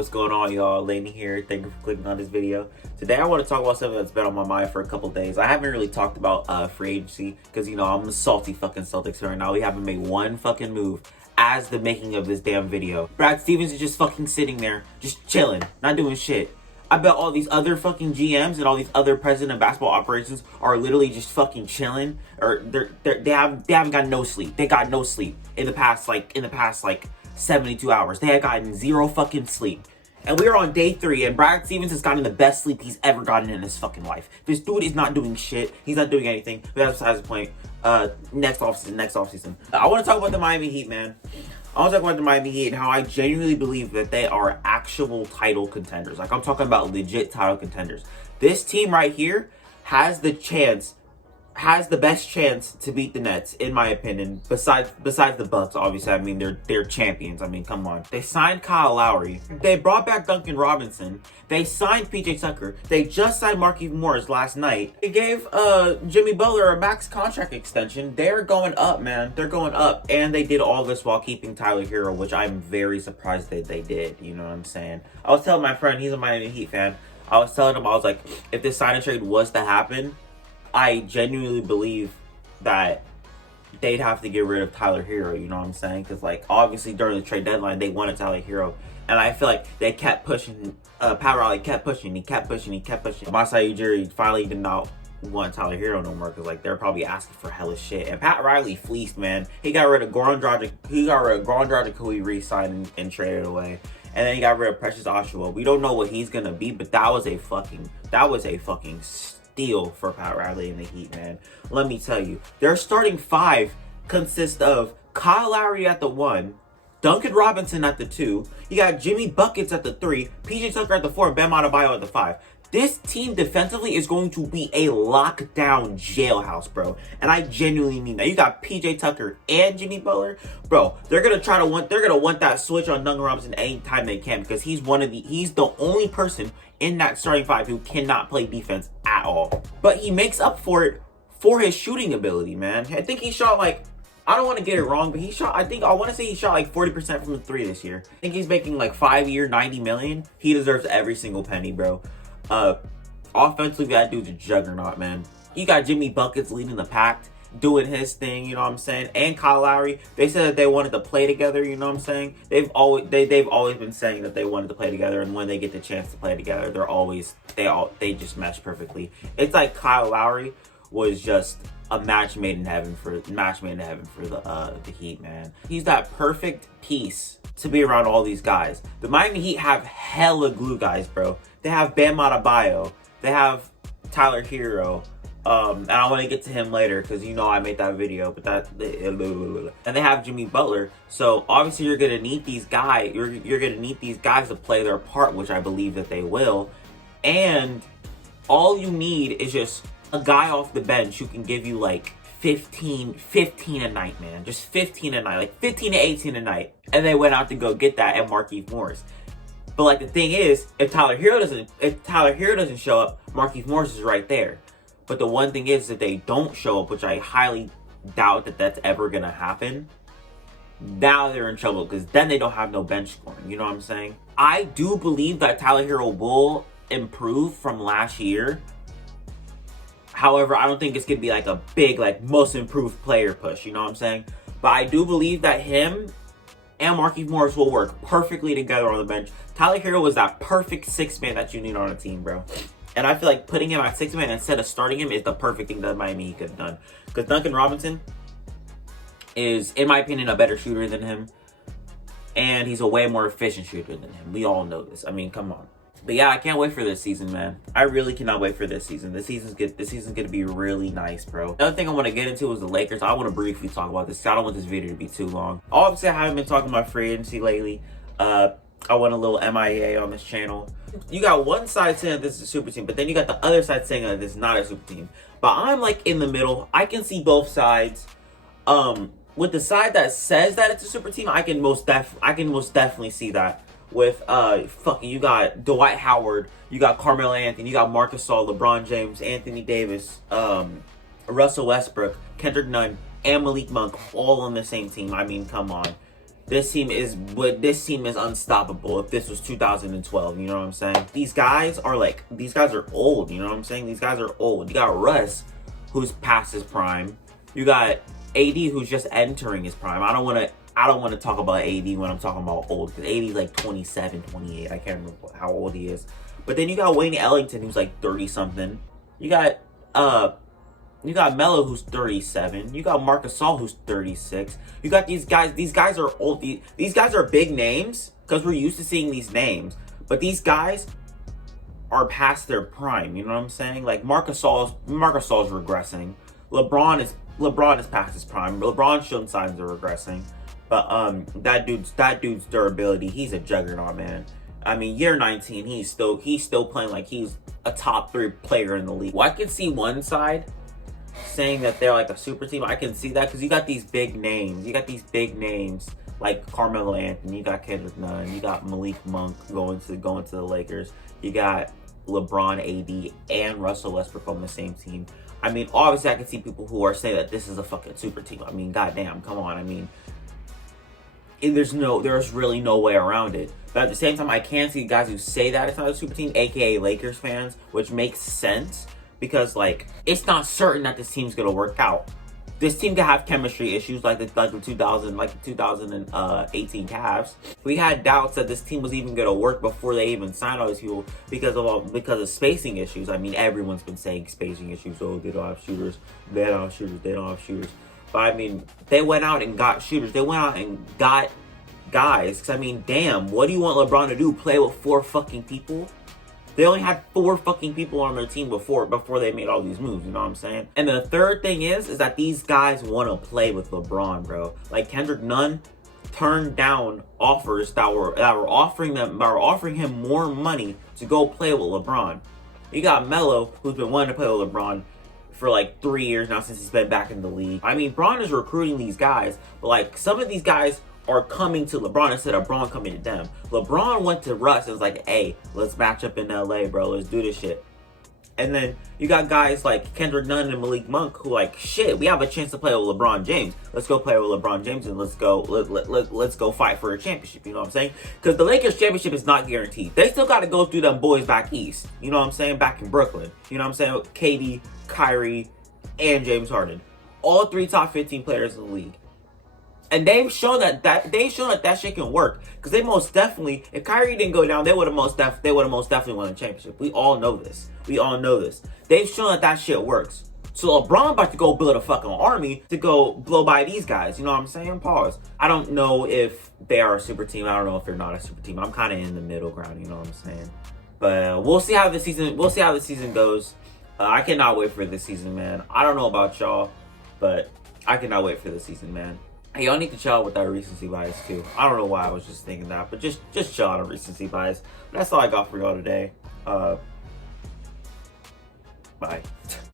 What's going on, y'all? Laney here. Thank you for clicking on this video. Today I want to talk about something that's been on my mind for a couple days. I haven't really talked about free agency because, you know, I'm a salty fucking Celtics right now. We haven't made one fucking move as the making of this damn video. Brad Stevens is just fucking sitting there, just chilling, not doing shit. I bet all these other fucking GMs and all these other president of basketball operations are literally just fucking chilling, or they haven't gotten no sleep. They got no sleep in the past 72 hours. They had gotten zero fucking sleep. And we are on day 3, and Brad Stevens has gotten the best sleep he's ever gotten in his fucking life. This dude is not doing shit. He's not doing anything. But that's besides the point. Next offseason. I want to talk about the Miami Heat, man. I want to talk about the Miami Heat and how I genuinely believe that they are actual title contenders. Like, I'm talking about legit title contenders. This team right here has the best chance to beat the Nets, in my opinion, besides the Bucks, obviously. I mean, they're champions. I mean, come on. They signed Kyle Lowry. They brought back Duncan Robinson. They signed PJ Tucker. They just signed Markieff Morris last night. They gave Jimmy Butler a max contract extension. They're going up, man. They're going up. And they did all this while keeping Tyler Hero, which I'm very surprised that they did. You know what I'm saying? I was telling my friend, he's a Miami Heat fan. I was telling him, I was like, if this sign and trade was to happen, I genuinely believe that they'd have to get rid of Tyler Hero, you know what I'm saying? Because, like, obviously during the trade deadline, they wanted Tyler Hero. And I feel like they kept pushing, Pat Riley kept pushing. Masai Ujiri finally did not want Tyler Hero no more because, like, they're probably asking for hella shit. And Pat Riley fleeced, man. He got rid of Goran Dragic, who he re-signed and traded away. And then he got rid of Precious Achiuwa. We don't know what he's going to be, but that was a fucking steal for Pat Riley and the Heat, man. Let me tell you, their starting 5 consists of Kyle Lowry at the 1, Duncan Robinson at the 2, you got Jimmy Buckets at the 3, PJ Tucker at the 4, and Bam Adebayo at the 5. This team defensively is going to be a lockdown jailhouse, bro. And I genuinely mean that. You got PJ Tucker and Jimmy Butler, bro. They're gonna want that switch on Duncan Robinson anytime they can because he's the only person in that starting 5 who cannot play defense at all. But he makes up for it for his shooting ability, man. I think he shot like, I don't want to get it wrong, but he shot like 40% from the 3 this year. I think he's making like 5-year, $90 million. He deserves every single penny, bro. Offensively, that dude's a juggernaut, man. You got Jimmy Buckets leading the pack, doing his thing, you know what I'm saying? And Kyle Lowry, they said that they wanted to play together, you know what I'm saying? They've always been saying that they wanted to play together, and when they get the chance to play together, they just mesh perfectly. It's like Kyle Lowry was just a match made in heaven for the Heat, man. He's that perfect piece to be around all these guys. The Miami Heat have hella glue guys, bro. They have Bam Adebayo. They have Tyler Hero. And I want to get to him later because, you know, I made that video. And they have Jimmy Butler. So obviously you're gonna need these guys. You're gonna need these guys to play their part, which I believe that they will. And all you need is just a guy off the bench who can give you like 15 a night, man. Just 15 a night, like 15 to 18 a night. And they went out to go get that at Markieff Morris. But like the thing is, if Tyler Hero doesn't show up, Markieff Morris is right there. But the one thing is that they don't show up, which I highly doubt that that's ever gonna happen. Now they're in trouble because then they don't have no bench scoring. You know what I'm saying? I do believe that Tyler Hero will improve from last year. However, I don't think it's gonna be like a big, like, most improved player push. You know what I'm saying? But I do believe that him and Markieff Morris will work perfectly together on the bench. Tyler Hero was that perfect 6-man that you need on a team, bro. And I feel like putting him at 6-man instead of starting him is the perfect thing that Miami could have done. Because Duncan Robinson is, in my opinion, a better shooter than him. And he's a way more efficient shooter than him. We all know this. I mean, come on. But yeah, I can't wait for this season, man. I really cannot wait for this season. This season's gonna be really nice, bro. Another thing I want to get into is the Lakers. I want to briefly talk about this. I don't want this video to be too long. Obviously, I haven't been talking about free agency lately. I went a little MIA on this channel. You got one side saying that this is a super team, but then you got the other side saying that this is not a super team. But I'm like in the middle. I can see both sides. With the side that says that it's a super team, I can most definitely see that. With you got Dwight Howard, you got Carmelo Anthony, you got Marc Gasol, LeBron James, Anthony Davis, Russell Westbrook, Kendrick Nunn, and Malik Monk all on the same team. I mean, come on. This team is unstoppable if this was 2012, you know what I'm saying? These guys are old, you know what I'm saying? These guys are old. You got Russ, who's past his prime. You got AD, who's just entering his prime. I don't want to talk about AD when I'm talking about old, because AD's like 27, 28. I can't remember how old he is. But then you got Wayne Ellington, who's like 30 something. You got Melo, who's 37. You got Marc Gasol, who's 36. You got these guys. These guys are old. These guys are big names because we're used to seeing these names. But these guys are past their prime. You know what I'm saying? Like Marc Gasol's regressing. LeBron is past his prime. LeBron's showing signs of regressing. But that dude's durability. He's a juggernaut, man. I mean, year 19, he's still playing like he's a top 3 player in the league. Well, I can see one side saying that they're like a super team. I can see that because you got these big names. You got these big names like Carmelo Anthony. You got Kendrick Nunn. You got Malik Monk going to the Lakers. You got LeBron, AD, and Russell Westbrook on the same team. I mean, obviously, I can see people who are saying that this is a fucking super team. I mean, goddamn, come on. I mean, there's really no way around it. But at the same time, I can see guys who say that it's not a super team, aka Lakers fans, which makes sense because like it's not certain that this team's gonna work out. This team could have chemistry issues like the 2018 Cavs. We had doubts that this team was even gonna work before they even signed all these people because of spacing issues. I mean, everyone's been saying spacing issues. Oh, they don't have shooters. They don't have shooters. They don't have shooters. But I mean, they went out and got shooters. They went out and got guys. Because I mean, damn, what do you want LeBron to do? Play with 4 fucking people? They only had 4 fucking people on their team before they made all these moves, you know what I'm saying? And the third thing is that these guys want to play with LeBron, bro. Like Kendrick Nunn turned down offers that were offering him more money to go play with LeBron. You got Melo, who's been wanting to play with LeBron for like 3 years now since he's been back in the league. I mean, Bron is recruiting these guys, but like some of these guys are coming to LeBron instead of Bron coming to them. LeBron went to Russ and was like, hey, let's match up in LA, bro. Let's do this shit. And then you got guys like Kendrick Nunn and Malik Monk who like, shit, we have a chance to play with LeBron James. Let's go play with LeBron James and let's go fight for a championship. You know what I'm saying? Because the Lakers championship is not guaranteed. They still got to go through them boys back east. You know what I'm saying? Back in Brooklyn. You know what I'm saying? With KD, Kyrie, and James Harden. All 3 top 15 players in the league. And they've shown that shit can work. Because they most definitely, if Kyrie didn't go down, they would have most definitely won the championship. We all know this. They've shown that shit works. So LeBron about to go build a fucking army to go blow by these guys. You know what I'm saying? Pause. I don't know if they are a super team. I don't know if they're not a super team. I'm kind of in the middle ground. You know what I'm saying? But we'll see how the season goes. I cannot wait for this season, man. I don't know about y'all, but I cannot wait for this season, man. Hey, y'all need to chill out with that recency bias too. I don't know why I was just thinking that, but just chill out on recency bias. But that's all I got for y'all today. Bye.